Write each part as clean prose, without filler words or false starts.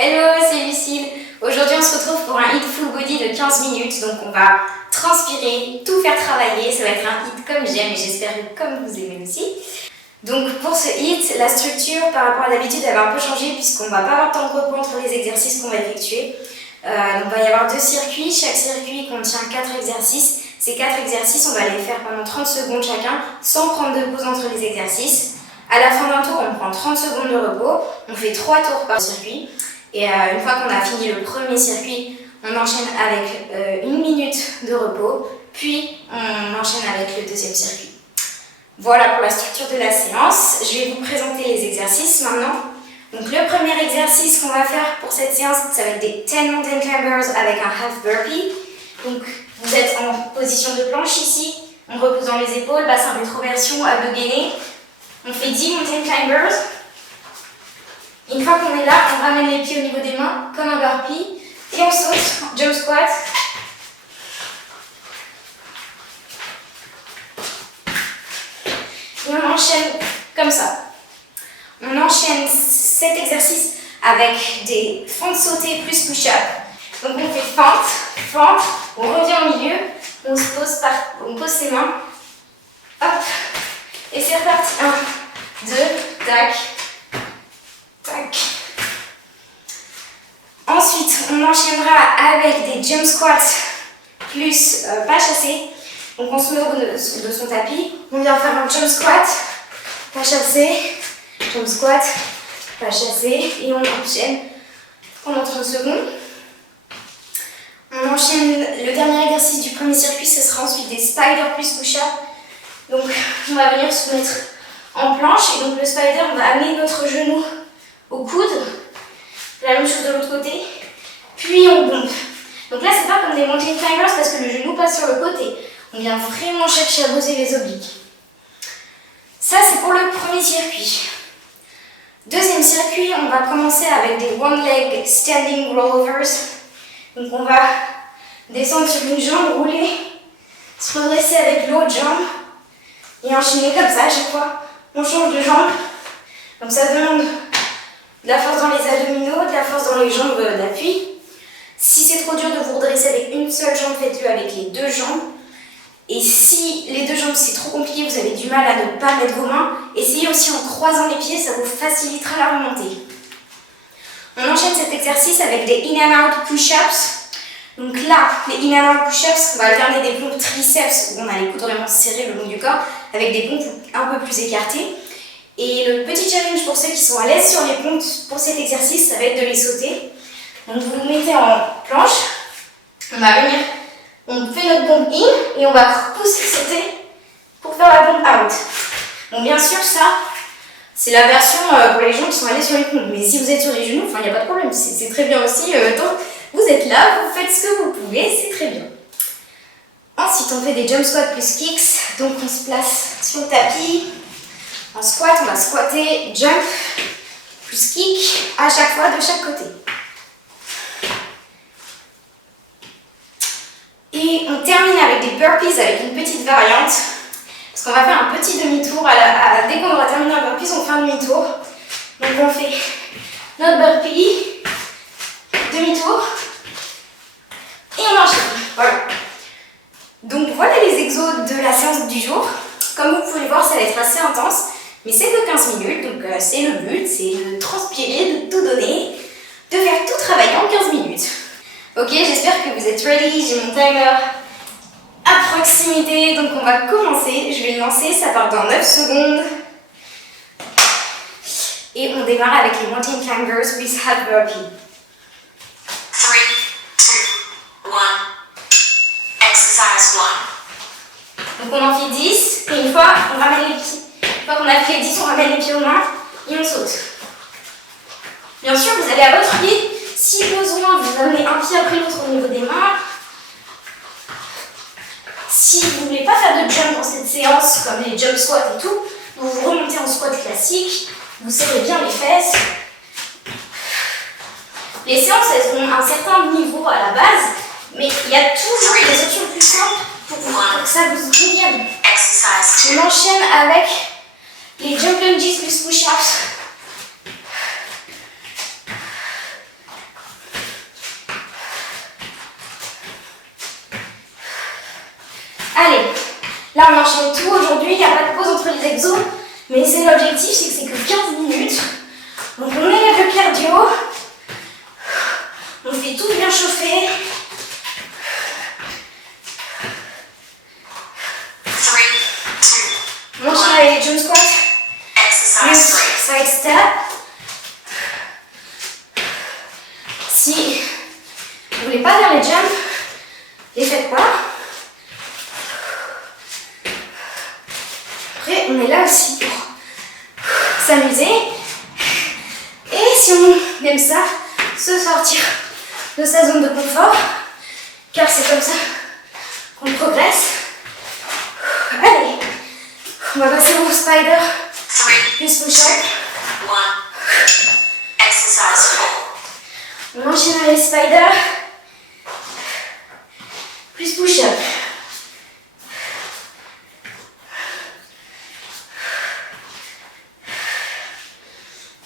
Hello, c'est Lucille. Aujourd'hui, on se retrouve pour un hit full body de 15 minutes. Donc, on va transpirer, tout faire travailler. Ça va être un hit comme j'aime et j'espère que comme vous aimez aussi. Donc, pour ce hit, la structure par rapport à d'habitude, elle va un peu changer puisqu'on va pas avoir tant de repos entre les exercices qu'on va effectuer. Donc, il va y avoir 2 circuits. Chaque circuit contient 4 exercices. Ces 4 exercices, on va les faire pendant 30 secondes chacun, sans prendre de pause entre les exercices. À la fin d'un tour, on prend 30 secondes de repos. On fait 3 tours par circuit. Et une fois qu'on a fini le premier circuit, on enchaîne avec 1 minute de repos, puis on enchaîne avec le deuxième circuit. Voilà pour la structure de la séance. Je vais vous présenter les exercices maintenant. Donc le premier exercice qu'on va faire pour cette séance, ça va être des 10 mountain climbers avec un half burpee. Donc vous êtes en position de planche ici, on repose dans les épaules, bassin rétroversion, abdos gainés. On fait 10 mountain climbers. Une fois qu'on est là, on ramène les pieds au niveau des mains, comme un burpee, et on saute, jump squat. Et on enchaîne comme ça. On enchaîne cet exercice avec des fentes sautées plus push-up. Donc on fait fente, fente, on revient au milieu, on pose ses mains, hop, et c'est reparti. 1, 2, tac. Tac. Ensuite, on enchaînera avec des jump squats plus pas chassé. Donc on se met au bout de son tapis. On vient faire un jump squat, pas chassé, jump squat, pas chassé. Et on enchaîne pendant 30 secondes. On enchaîne le dernier exercice du premier circuit, ce sera ensuite des spider plus push-up. Donc on va venir se mettre en planche. Et donc le spider, on va amener notre genou au coude, la même chose de l'autre côté, puis on bombe. Donc là, c'est pas comme des mountain climbers parce que le genou passe sur le côté. On vient vraiment chercher à poser les obliques. Ça, c'est pour le premier circuit. Deuxième circuit, on va commencer avec des one leg standing rollovers. Donc on va descendre sur une jambe, rouler, se redresser avec l'autre jambe et enchaîner comme ça à chaque fois. On change de jambe. Donc ça demande de la force dans les abdominaux, de la force dans les jambes d'appui. Si c'est trop dur de vous redresser avec une seule jambe, faites-le avec les 2 jambes. Et si les 2 jambes c'est trop compliqué, vous avez du mal à ne pas mettre vos mains, essayez aussi en croisant les pieds, ça vous facilitera la remontée. On enchaîne cet exercice avec des in and out push-ups. Donc là, les in and out push-ups, on va alterner des pompes triceps où on a les coudes vraiment serrés le long du corps avec des pompes un peu plus écartées. Et le petit challenge pour ceux qui sont à l'aise sur les pompes pour cet exercice, ça va être de les sauter. Donc vous vous mettez en planche, on va venir, on fait notre pompe in et on va repousser, sauter pour faire la pompe out. Bon, bien sûr, ça, c'est la version pour les gens qui sont à l'aise sur les pompes. Mais si vous êtes sur les genoux, il n'y a pas de problème, c'est très bien aussi. Donc vous êtes là, vous faites ce que vous pouvez, c'est très bien. Ensuite, on fait des jump squats plus kicks. Donc on se place sur le tapis. En squat, on va squatter, jump, plus kick, à chaque fois de chaque côté. Et on termine avec des burpees avec une petite variante. Parce qu'on va faire un petit demi-tour. Dès qu'on aura terminé un burpees, on fait un demi-tour. Donc on fait notre burpee, demi-tour, et on enchaîne. Voilà. Donc voilà les exos de la séance du jour. Comme vous pouvez le voir, ça va être assez intense. Mais c'est que 15 minutes, donc c'est le but, c'est de transpirer, de tout donner, de faire tout travailler en 15 minutes. Ok, j'espère que vous êtes ready, j'ai mon timer à proximité, donc on va commencer. Je vais le lancer, ça part dans 9 secondes. Et on démarre avec les mountain climbers plus half burpee. 3, 2, 1. Exercise 1. Donc on en fait 10, et une fois, on ramène les pieds. Une fois qu'on a fait les 10, on ramène les pieds aux mains et on saute. Bien sûr, vous allez à votre pied. Si besoin, vous amenez un pied après l'autre au niveau des mains. Si vous ne voulez pas faire de jump dans cette séance, comme les jump squats et tout, vous remontez en squat classique, vous serrez bien les fesses. Les séances, elles ont un certain niveau à la base, mais il y a toujours des options plus simples pour que ça vous convienne. On enchaîne avec les jump lunges plus push-ups. Là, on enchaîne tout aujourd'hui, il n'y a pas de pause entre les exos, mais c'est l'objectif, c'est que c'est que 15 minutes. Donc on élève le cardio, on fait tout bien chauffer. 3, 2, On enchaîne avec les jump squats, exercise 3. side step. Si vous voulez pas faire les jumps, les faites pas. Après, on est là aussi pour s'amuser. Et si on aime ça, se sortir de sa zone de confort, car c'est comme ça qu'on progresse. Allez, on va passer au spider, 3, plus push-up. 1. Exercise 4. On enchaîne avec les spiders, plus push-up.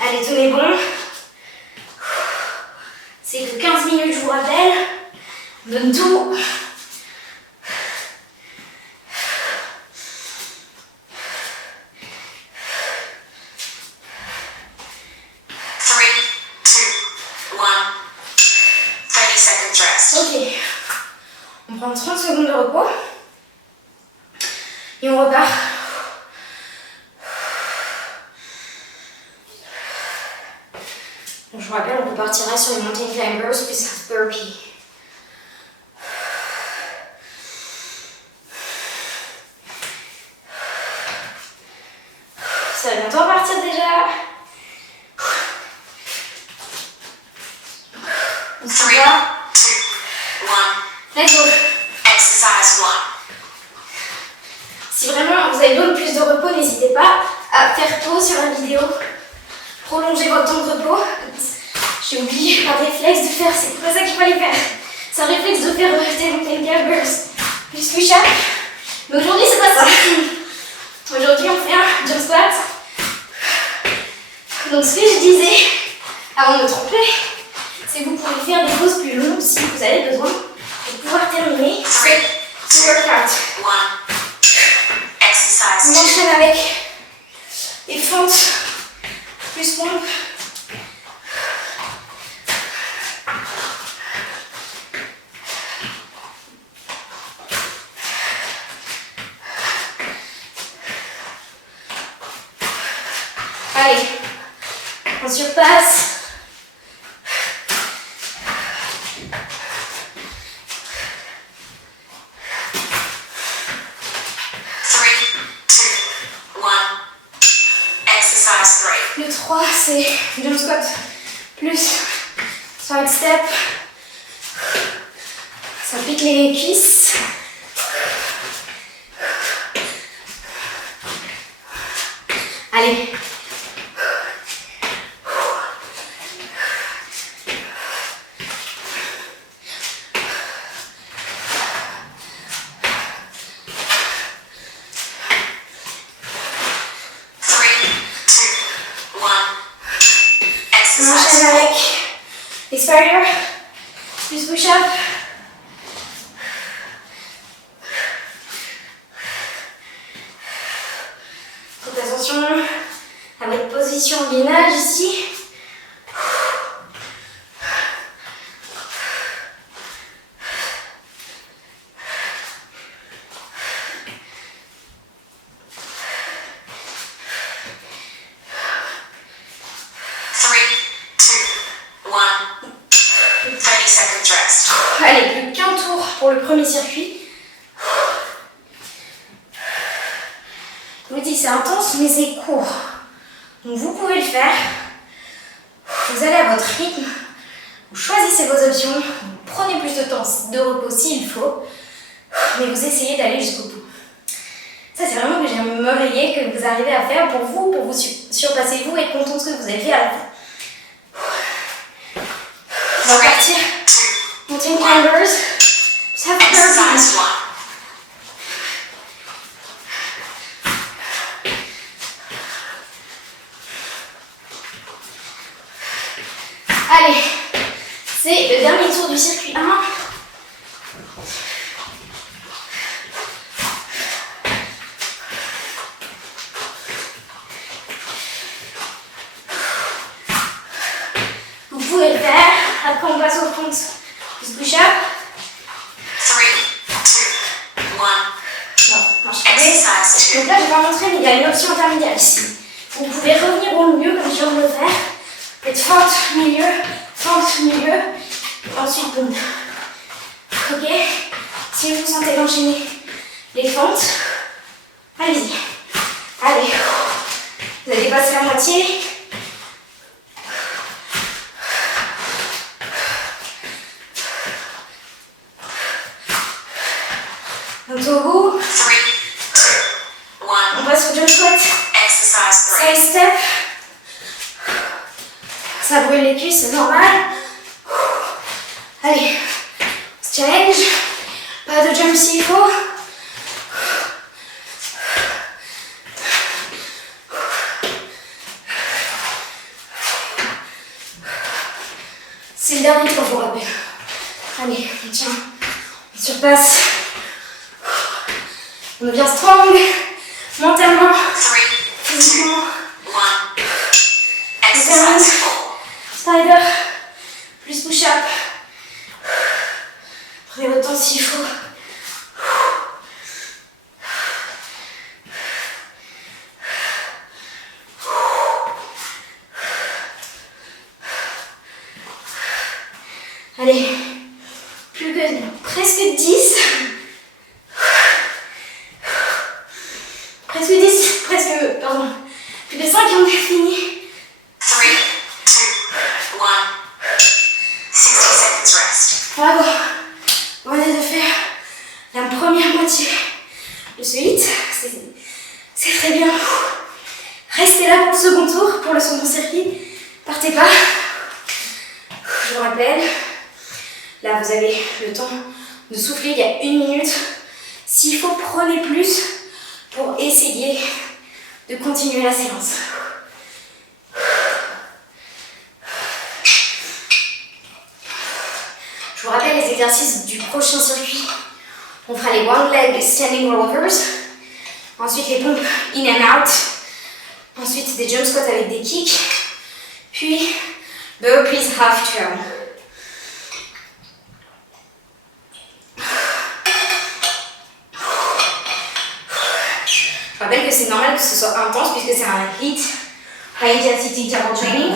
Allez, tenez bon. C'est que 15 minutes, je vous rappelle. On donne tout. Ok. On prend 30 secondes de repos. Et on repart. Donc, je vous rappelle, on repartira sur les mountain climbers plus burpee. Ça va bientôt repartir déjà. 3, 2, 1. Let's go. Exercise 1. Si vraiment vous avez besoin de plus de repos, n'hésitez pas à faire pause sur la vidéo. Prolongez votre temps de repos. J'ai oublié par réflexe de faire, c'est pas ça qu'il fallait faire. C'est un réflexe de faire des mountain climbers plus push-up. Mais aujourd'hui, c'est pas ça. Aujourd'hui, on fait un jump squat. Donc, ce que je disais avant de me tromper, c'est que vous pouvez faire des pauses plus longues si vous avez besoin pour pouvoir terminer 3, ce workout. 1. Exercise On 2. enchaîne avec les fentes plus pompe. Allez, on surpasse. Le 3, c'est jump squat plus side step. Ça pique les cuisses. Allez. On enchaîne avec les spiders, plus push-up. Faites attention à votre position en gainage ici. Allez, plus qu'un tour pour le premier circuit. Je vous dis, c'est intense, mais c'est court. Donc vous pouvez le faire. Vous allez à votre rythme. Vous choisissez vos options. Vous prenez plus de temps de repos s'il faut. Mais vous essayez d'aller jusqu'au bout. Ça, c'est vraiment que j'aimerais que vous arrivez à faire pour vous surpasser vous et être content de ce que vous avez fait à la fin. On va partir. Mountain climbers. Exercise 1. Allez, c'est le dernier tour du circuit 1. pouvez le faire. Après, on passe au front plus push-up. 3, 2, 1. Non, marche pas. Exercise 2. Donc là, je vais pas montrer, mais il y a une option intermédiaire ici. Vous pouvez revenir au milieu, comme je viens de le faire. Faites fente, milieu, et ensuite boum. Ok? Si vous sentez d'enchaîner les fentes, allez-y. Allez. Vous avez dépassé la moitié. Donc au bout. 3, 2, 1. On passe au jump squat. Exercise 3. Side step. Ça brûle les cuisses, c'est normal. Allez, challenge. Pas de jump s'il faut. C'est le dernier tour, je vous rappelle. Allez, on tient, on surpasse. On devient strong, mentalement, 3, physiquement. 1. Exercise 4. Spider, plus push-up. Prenez votre temps s'il faut. Allez, plus que presque 10. Presque 10, pardon. Plus que 5 et on est fini. 3, 2, 1. 60 seconds rest. Bravo. On venait de faire la première moitié de ce hit. C'est très bien. Restez là pour le second tour, pour le second circuit. Partez pas. Je vous rappelle, là vous avez le temps de souffler, il y a 1 minute. S'il faut, prenez plus pour essayer de continuer la séance. Je vous rappelle les exercices du prochain circuit. On fera les one leg standing rollovers. Ensuite les pompes in and out. Ensuite des jump squats avec des kicks. Puis burpees half turn. Je rappelle que c'est normal que ce soit intense puisque c'est un HIIT, High Intensity Interval Training.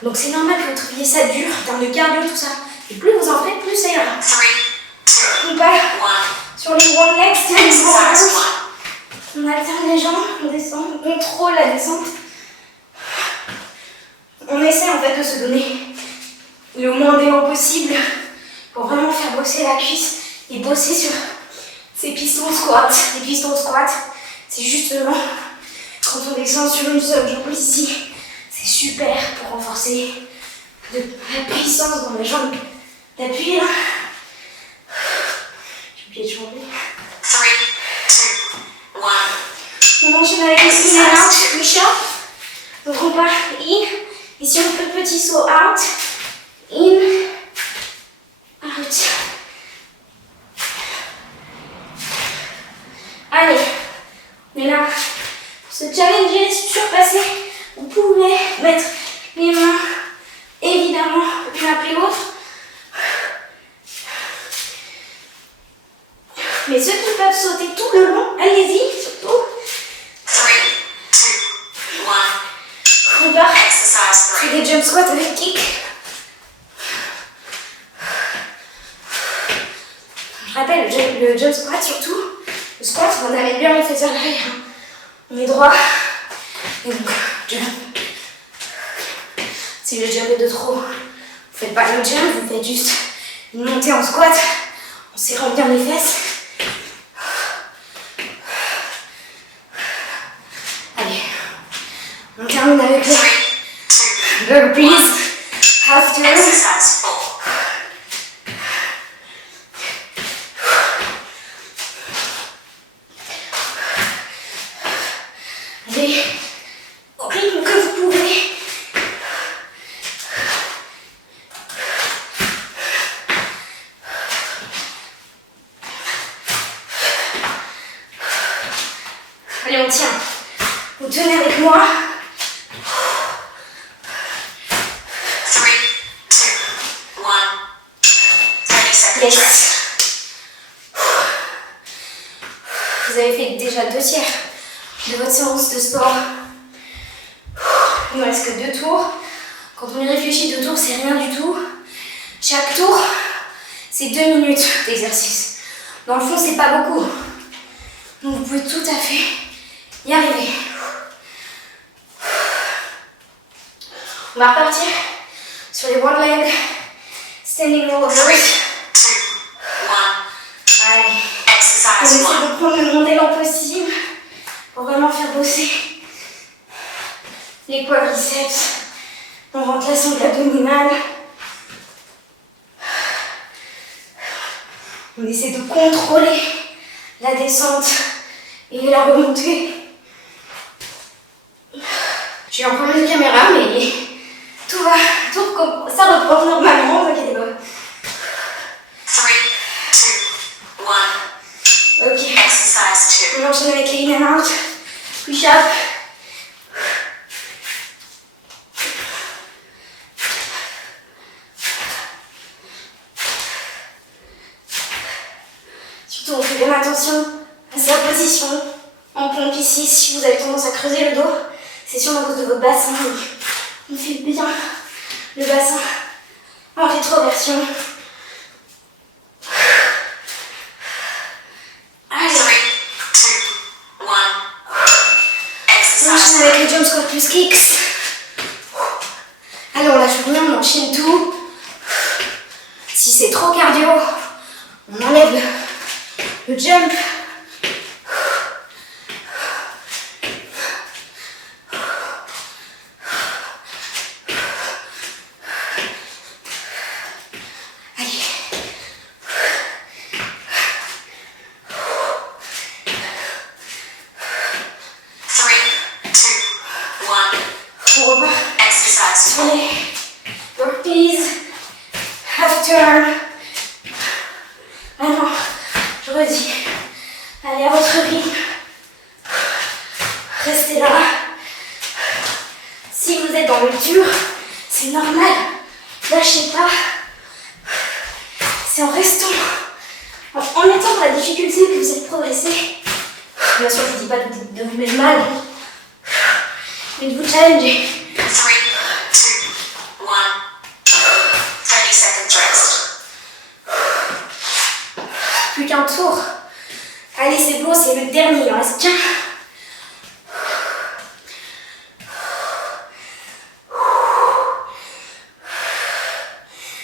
Donc c'est normal que vous trouviez ça dur en termes de cardio, tout ça. Et plus vous en faites, plus ça ira. 3, 2, On part 1. sur les one legs standing Exercise rollovers. 1. On alterne les jambes, on descend, on contrôle la descente. On essaie en fait de se donner le moins d'élan possible pour vraiment faire bosser la cuisse et bosser sur ces pistons squats. Les pistons squats, c'est justement quand on descend sur une seule jambe ici, c'est super pour renforcer la puissance dans la jambe d'appui. J'ai oublié de changer. 3, 2, 1. On enchaîne avec les in and out, push-up. Donc on part in. Ici on fait le petit saut out. In. Out. Allez. On est là pour se challenger, surpasser. Vous pouvez mettre les mains, évidemment, l'une après l'autre. Mais ceux qui peuvent sauter tout le long, allez-y, surtout. 3, 2, 1. On part Exercise sur 3. des jump squats avec kick. Je rappelle, le jump squat surtout. Le squat, on amène bien les fesses vers l'arrière. On est droit. Et donc, jump. Si le jump est de trop, vous ne faites pas le jump, vous faites juste une montée en squat en serrant bien les fesses. Allez, on termine avec 3, le 2, burpees, half turn. Exercise 4. Allez, au rythme que vous pouvez. Allez, on tient. Vous tenez avec moi. 3, dressed. Yes. Vous avez fait déjà 2/3 de votre séance de sport. Il ne reste que 2 tours. Quand on y réfléchit, 2 tours, c'est rien du tout. Chaque tour, c'est 2 minutes d'exercice. Dans le fond, c'est pas beaucoup. Donc vous pouvez tout à fait y arriver. On va repartir sur les one leg standing roll 3, 2, overs. 1. Allez. On Exercise essaie 1. de prendre le moins d'élan possible pour vraiment faire bosser les quadriceps. On rentre la sangle abdominale. On essaie de contrôler la descente et la remontée. J'ai un problème de caméra, mais tout ça reprend normalement, ne vous inquiétez pas. 3, 2, 1. Ok, Exercise 2. on enchaîne avec les in and out, push-up. Surtout, on fait bien attention à sa position en pompe ici. Si vous avez tendance à creuser le dos, c'est sûrement à cause de votre bassin. Donc, on fait bien le bassin en rétroversion. Allez, 3, 2, 1. on Exercise enchaîne avec les jump squats plus kicks. Allez, on lâche rien, on enchaîne tout. Si c'est trop cardio, on enlève le jump. Allez. On repart Exercise sur 4. les burpees, half turn. Maintenant, je redis, allez à votre rythme. Restez là. Si vous êtes dans le dur, c'est normal. Lâchez pas. C'est en restant, en étant dans la difficulté que vous allez progresser. Bien sûr, je ne dis pas de vous mettre mal, mais de vous challenger. 3, 2, 1. 30 seconds rest. Plus qu'un tour. Allez, c'est beau, c'est le dernier, il en reste qu'un.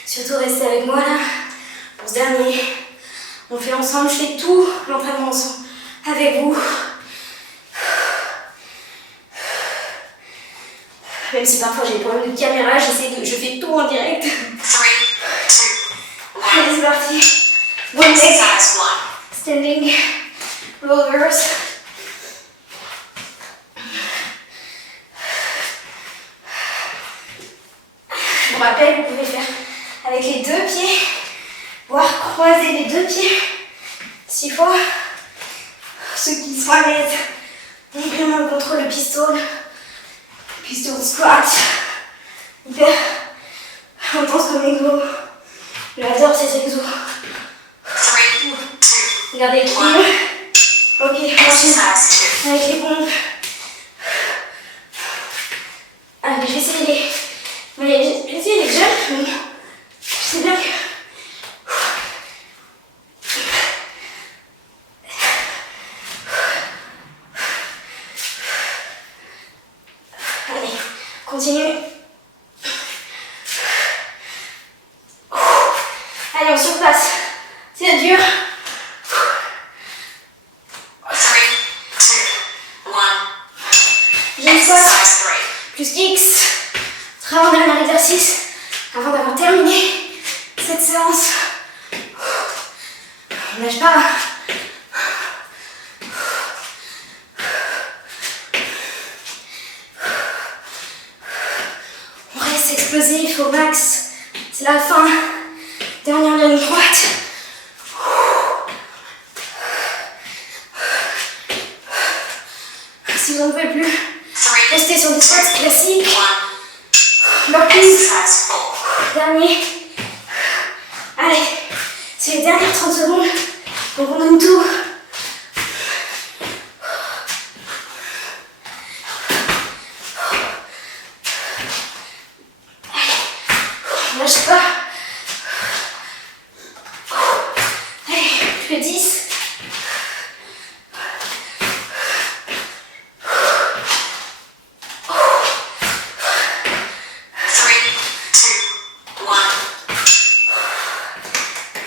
Surtout restez avec moi là, pour ce dernier. On le fait ensemble, je fais tout l'entraînement ensemble, avec vous. Même si parfois j'ai des problèmes de caméra, je fais tout en direct. 3, 2, 1. Allez, c'est parti. One leg, Exercise 1. standing rollers. Je vous rappelle, vous pouvez faire avec les 2 pieds, voire croiser les 2 pieds 6 fois. Ceux qui sont à l'aise, donc vraiment contre le pistol squat. Hyper intense comme exo. J'adore ces exos. 3, 2, Regardez l'équilibre. Ok, on enchaîne exercise 2. avec les pompes. Allez, je vais essayer les jumps, mais je sais bien que... Allez, continue. Allez, on surpasse. C'est dur. 3, 2, 1. Jump squat Exercise 3. plus kicks. Très dernier exercice avant d'avoir terminé cette séance. On lâche pas. On reste explosif au max. C'est la fin. Dernière ligne droite. Si vous n'en pouvez plus, 3, restez sur des squats classiques. 1. Burpees. Exercise 4. Dernier. Allez, C'est les dernières 30 secondes, donc on donne tout. On lâche pas. Allez, plus que 10.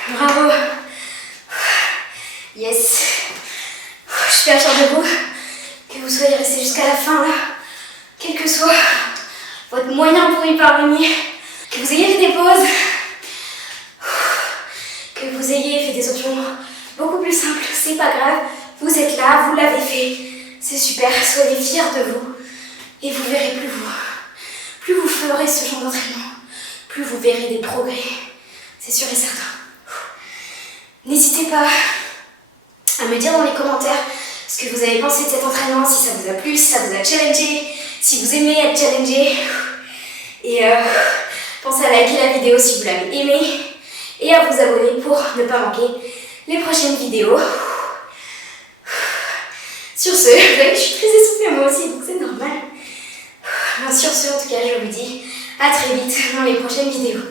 Bravo. Yes. Je suis fière de vous. Que vous soyez restés jusqu'à la fin là. Quel que soit votre moyen pour y parvenir. Que vous ayez fait des pauses. Que vous ayez fait des options beaucoup plus simples. C'est pas grave. Vous êtes là, vous l'avez fait. C'est super. Soyez fiers de vous. Et vous verrez plus vous ferez ce genre d'entraînement, plus vous verrez des progrès. C'est sûr et certain. N'hésitez pas à me dire dans les commentaires ce que vous avez pensé de cet entraînement, si ça vous a plu, si ça vous a challengé, si vous aimez être challengé. Et pensez à liker la vidéo si vous l'avez aimé et à vous abonner pour ne pas manquer les prochaines vidéos. Sur ce, vous voyez, je suis très essoufflée moi aussi, donc c'est normal. Sur ce, en tout cas, je vous dis à très vite dans les prochaines vidéos.